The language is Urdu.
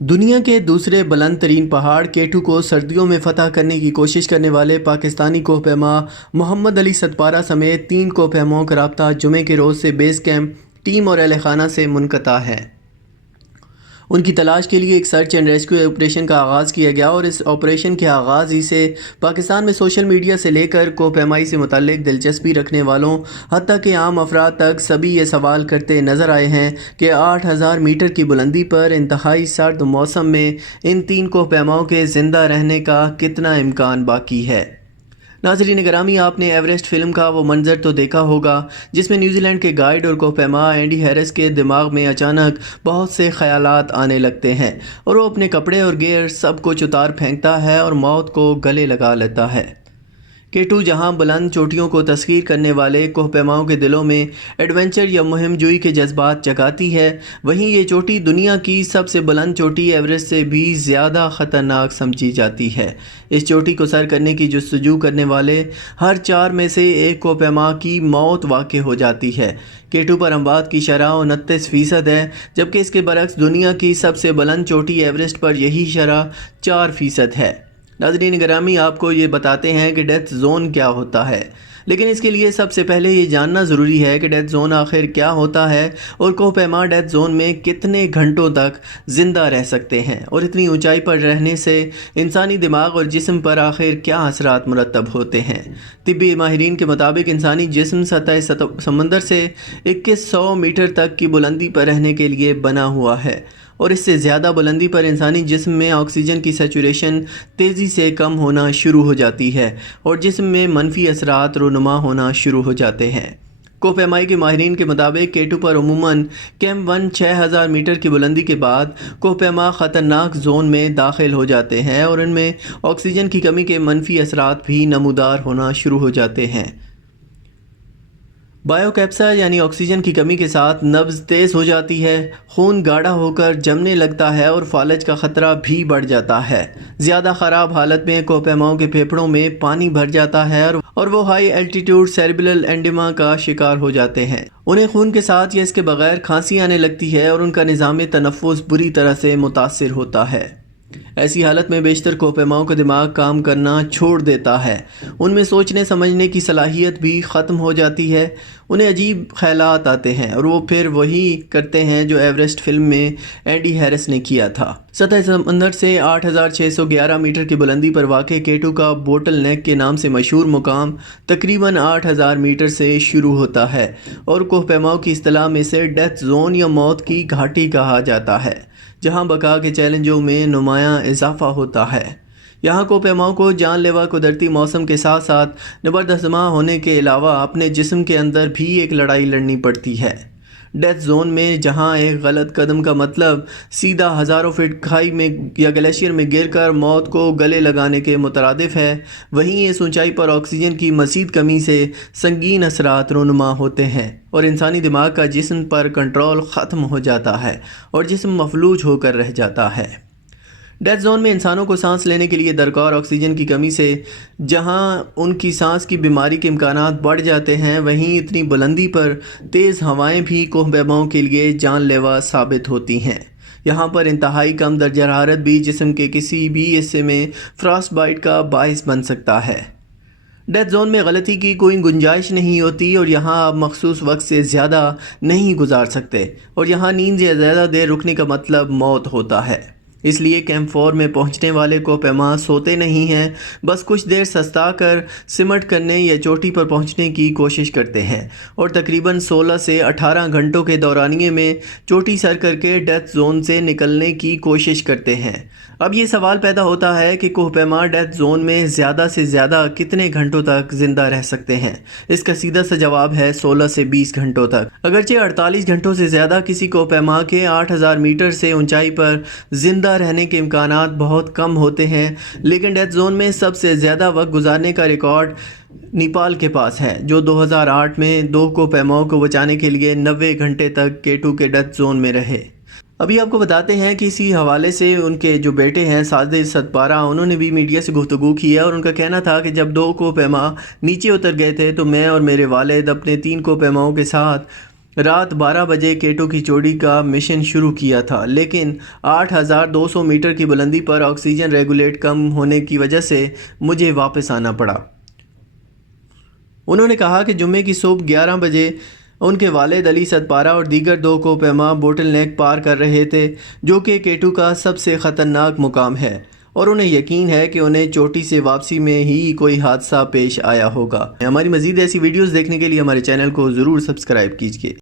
دنیا کے دوسرے بلند ترین پہاڑ کیٹو کو سردیوں میں فتح کرنے کی کوشش کرنے والے پاکستانی کوہ پیما محمد علی ستپارہ سمیت 3 کوہ پیماؤں کا رابطہ جمعے کے روز سے بیس کیمپ ٹیم اور اہل خانہ سے منقطع ہے۔ ان کی تلاش کے لیے ایک سرچ اینڈ ریسکیو آپریشن کا آغاز کیا گیا اور اس آپریشن کے آغاز ہی سے پاکستان میں سوشل میڈیا سے لے کر کوہ پیمائی سے متعلق دلچسپی رکھنے والوں حتیٰ کہ عام افراد تک سبھی یہ سوال کرتے نظر آئے ہیں کہ 8000 میٹر کی بلندی پر انتہائی سرد موسم میں ان 3 کوہ پیماؤں کے زندہ رہنے کا کتنا امکان باقی ہے۔ ناظرین گرامی، آپ نے ایوریسٹ فلم کا وہ منظر تو دیکھا ہوگا جس میں نیوزی لینڈ کے گائیڈ اور کوہ پیما اینڈی ہیرس کے دماغ میں اچانک بہت سے خیالات آنے لگتے ہیں اور وہ اپنے کپڑے اور گیئر سب کچھ اتار پھینکتا ہے اور موت کو گلے لگا لیتا ہے۔ کیٹو جہاں بلند چوٹیوں کو تسخیر کرنے والے کوہ پیماؤں کے دلوں میں ایڈونچر یا مہم جوئی کے جذبات جگاتی ہے، وہیں یہ چوٹی دنیا کی سب سے بلند چوٹی ایوریسٹ سے بھی زیادہ خطرناک سمجھی جاتی ہے۔ اس چوٹی کو سر کرنے کی جستجو کرنے والے ہر 4 میں سے ایک کوہ پیما کی موت واقع ہو جاتی ہے۔ کیٹو پر اموات کی شرح 29% ہے، جبکہ اس کے برعکس دنیا کی سب سے بلند چوٹی ایوریسٹ پر یہی شرح 4% ہے۔ ناظرین گرامی، آپ کو یہ بتاتے ہیں کہ ڈیتھ زون کیا ہوتا ہے، لیکن اس کے لیے سب سے پہلے یہ جاننا ضروری ہے کہ ڈیتھ زون آخر کیا ہوتا ہے اور کوہ پیما ڈیتھ زون میں کتنے گھنٹوں تک زندہ رہ سکتے ہیں، اور اتنی اونچائی پر رہنے سے انسانی دماغ اور جسم پر آخر کیا اثرات مرتب ہوتے ہیں۔ طبی ماہرین کے مطابق انسانی جسم سطح سمندر سے 2100 میٹر تک کی بلندی پر رہنے کے لیے بنا ہوا ہے، اور اس سے زیادہ بلندی پر انسانی جسم میں آکسیجن کی سیچوریشن تیزی سے کم ہونا شروع ہو جاتی ہے اور جسم میں منفی اثرات رونما ہونا شروع ہو جاتے ہیں۔ کوہ پیمائی کے ماہرین کے مطابق کیٹو پر عموماً کیمپ 1 6000 میٹر کی بلندی کے بعد کوہ پیما خطرناک زون میں داخل ہو جاتے ہیں اور ان میں آکسیجن کی کمی کے منفی اثرات بھی نمودار ہونا شروع ہو جاتے ہیں۔ بایو کیپسا یعنی آکسیجن کی کمی کے ساتھ نبض تیز ہو جاتی ہے، خون گاڑھا ہو کر جمنے لگتا ہے اور فالج کا خطرہ بھی بڑھ جاتا ہے۔ زیادہ خراب حالت میں کوہ پیماؤں کے پھیپھڑوں میں پانی بھر جاتا ہے اور وہ ہائی الٹیٹیوڈ سیریبرل ایڈیما کا شکار ہو جاتے ہیں۔ انہیں خون کے ساتھ یا اس کے بغیر کھانسی آنے لگتی ہے اور ان کا نظام تنفس بری طرح سے متاثر ہوتا ہے۔ ایسی حالت میں بیشتر کوہ پیماؤں کا دماغ کام کرنا چھوڑ دیتا ہے، ان میں سوچنے سمجھنے کی صلاحیت بھی ختم ہو جاتی ہے، انہیں عجیب خیالات آتے ہیں اور وہ پھر وہی کرتے ہیں جو ایوریسٹ فلم میں اینڈی ہیرس نے کیا تھا۔ سطح سمندر سے 8611 میٹر کی بلندی پر واقع کیٹو کا بوٹل نیک کے نام سے مشہور مقام تقریباً 8000 میٹر سے شروع ہوتا ہے اور کوہ پیماؤں کی اصطلاح میں سے ڈیتھ زون یا موت کی گھاٹی کہا جاتا ہے، جہاں بقا کے چیلنجوں میں نمایاں اضافہ ہوتا ہے۔ یہاں کوہ پیماؤں کو جان لیوا قدرتی موسم کے ساتھ ساتھ نبردآزما ہونے کے علاوہ اپنے جسم کے اندر بھی ایک لڑائی لڑنی پڑتی ہے۔ ڈیتھ زون میں جہاں ایک غلط قدم کا مطلب سیدھا ہزاروں فٹ کھائی میں یا گلیشیئر میں گر کر موت کو گلے لگانے کے مترادف ہے، وہیں اس اونچائی پر آکسیجن کی مزید کمی سے سنگین اثرات رونما ہوتے ہیں اور انسانی دماغ کا جسم پر کنٹرول ختم ہو جاتا ہے اور جسم مفلوج ہو کر رہ جاتا ہے۔ ڈیتھ زون میں انسانوں کو سانس لینے کے لیے درکار آکسیجن کی کمی سے جہاں ان کی سانس کی بیماری کے امکانات بڑھ جاتے ہیں، وہیں اتنی بلندی پر تیز ہوائیں بھی کوہ پیماؤں کے لیے جان لیوا ثابت ہوتی ہیں۔ یہاں پر انتہائی کم درجہ حرارت بھی جسم کے کسی بھی حصے میں فراسٹ بائٹ کا باعث بن سکتا ہے۔ ڈیتھ زون میں غلطی کی کوئی گنجائش نہیں ہوتی اور یہاں آپ مخصوص وقت سے زیادہ نہیں گزار سکتے، اور یہاں نیند یا زیادہ دیر رکنے کا مطلب موت ہوتا ہے۔ اس لیے کیمپ 4 میں پہنچنے والے کوہ پیما سوتے نہیں ہیں، بس کچھ دیر سستا کر سمٹ کرنے یا چوٹی پر پہنچنے کی کوشش کرتے ہیں اور تقریباً 16 سے 18 گھنٹوں کے دورانیے میں چوٹی سر کر کے ڈیتھ زون سے نکلنے کی کوشش کرتے ہیں۔ اب یہ سوال پیدا ہوتا ہے کہ کوہ پیما ڈیتھ زون میں زیادہ سے زیادہ کتنے گھنٹوں تک زندہ رہ سکتے ہیں؟ اس کا سیدھا سا جواب ہے 16 سے 20 گھنٹوں تک۔ اگرچہ 48 گھنٹوں سے زیادہ کسی کوہ پیما کے 8000 میٹر سے اونچائی پر زندہ رہنے کے امکانات بہت کم ہوتے ہیں، لیکن ڈیتھ زون میں سب سے زیادہ وقت گزارنے کا ریکارڈ نیپال کے پاس ہے، جو 2008 میں 2 کوہ پیماؤں کو بچانے کے لیے 90 گھنٹے تک کیٹو کے ڈیتھ زون میں رہے۔ ابھی آپ کو بتاتے ہیں کہ اسی حوالے سے ان کے جو بیٹے ہیں ساجد ستپارہ، انہوں نے بھی میڈیا سے گفتگو کی ہے اور ان کا کہنا تھا کہ جب 2 کوہ پیما نیچے اتر گئے تھے تو میں اور میرے والد اپنے 3 کوہ پیماؤں کے ساتھ رات 12 بجے کیٹو کی چوٹی کا مشن شروع کیا تھا، لیکن 8,200 میٹر کی بلندی پر آکسیجن ریگولیٹ کم ہونے کی وجہ سے مجھے واپس آنا پڑا۔ انہوں نے کہا کہ جمعے کی صبح 11 بجے ان کے والد علی ستپارہ اور دیگر 2 کوہ بوٹل نیک پار کر رہے تھے، جو کہ کیٹو کا سب سے خطرناک مقام ہے، اور انہیں یقین ہے کہ انہیں چوٹی سے واپسی میں ہی کوئی حادثہ پیش آیا ہوگا۔ ہماری مزید ایسی ویڈیوز دیکھنے کے لیے ہمارے چینل کو ضرور سبسکرائب کیجیے۔